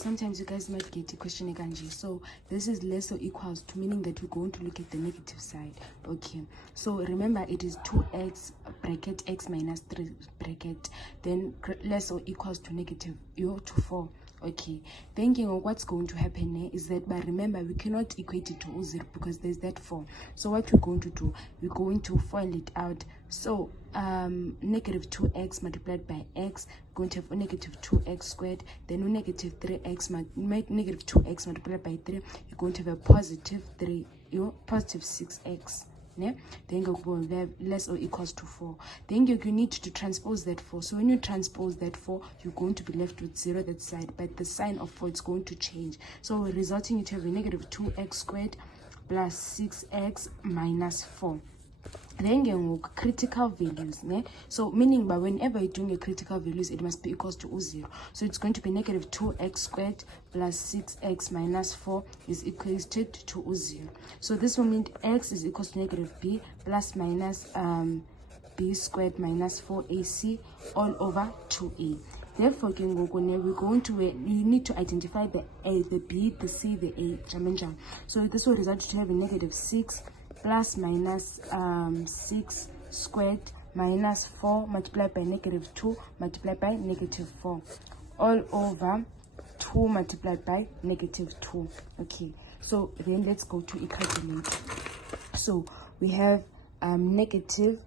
sometimes you guys might get a question again. So this is less or equals to, meaning that we're going to look at the negative side. Okay, so remember it is 2x bracket x minus 3 bracket, then less or equals to negative to 4. Okay, thinking of what's going to happen here is that, but remember we cannot equate it to 0 because there's that 4. So what we're going to do, we're going to FOIL it out. So negative 2x multiplied by x, we're going to have negative 2x squared, then negative 3x negative 2x multiplied by 3, you're going to have a positive 3, positive 6x. Then you have less or equals to 4. Then you need to transpose that 4. So when you transpose that 4, you're going to be left with 0 that side, but the sign of 4 is going to change. So resulting you to have a negative 2x squared plus 6x minus 4. Then you have critical values, so meaning by whenever you're doing a critical values, it must be equals to 0. So it's going to be negative 2x squared plus 6x minus 4 is equated to 0. So this will mean x is equals to negative b plus minus b squared minus 4ac all over 2a. Therefore, we're going to, you need to identify the a, the b, the c, the a, so this will result to have a negative 6 plus minus 6 squared minus 4 multiplied by negative 2 multiplied by negative 4 all over 2 multiplied by negative 2. Okay, so then let's go to equate. So we have negative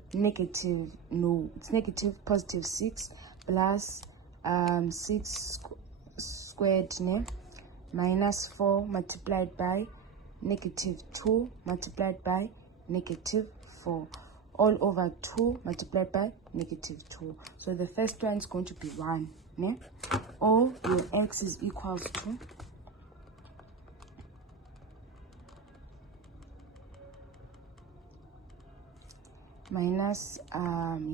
positive 6 plus 6 squared minus 4 multiplied by negative 2 multiplied by negative 4 all over 2 multiplied by negative 2. So the first one is going to be 1, or your x is equals to minus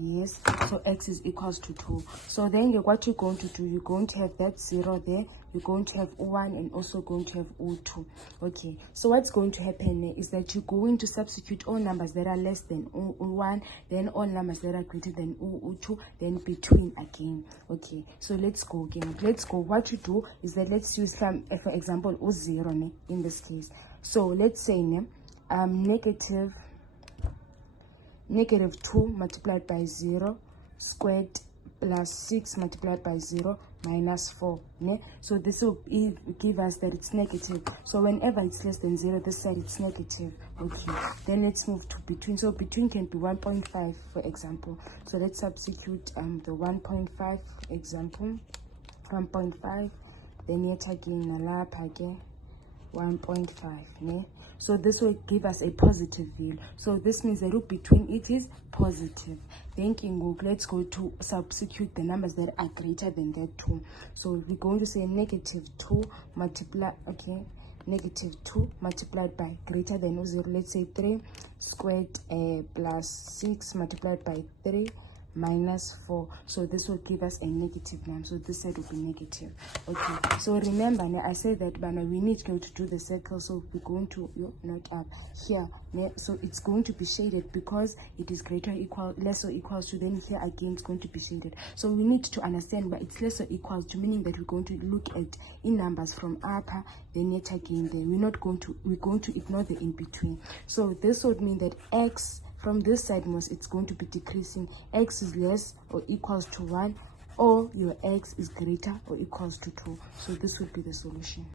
yes, so x is equals to 2. So then what you're going to do, you're going to have that 0 there, you're going to have 1 and also going to have 2. Okay, so what's going to happen is that you're going to substitute all numbers that are less than 1, then all numbers that are greater than 2, then between again. Okay, so let's go again. Let's go. What you do is that let's use some, for example, 0 in this case. So let's say negative 2 multiplied by 0 squared plus 6 multiplied by 0 minus 4. So this will give us that it's negative. So whenever it's less than 0, this side it's negative. Okay, then let's move to between. So between can be 1.5, for example. So let's substitute the 1.5 example. 1.5, then yet again nalapha again 1.5. So this will give us a positive value. So this means the root between it is positive. Then let's go to substitute the numbers that are greater than that 2. So we're going to say negative 2 multiply, okay, negative 2 multiplied by greater than 0. Let's say 3 squared plus 6 multiplied by 3 minus 4. So this will give us a negative number. So this side will be negative. Okay, so remember I said that we need to do the circle. So we're going to not up here, so it's going to be shaded because it is greater equal, less or equals to, then here again it's going to be shaded. So we need to understand but it's less or equals to, meaning that we're going to look at in numbers from upper, then yet again then we're going to ignore the in between. So this would mean that x from this side it's going to be decreasing. X is less or equals to 1, or your x is greater or equals to 2. So this would be the solution.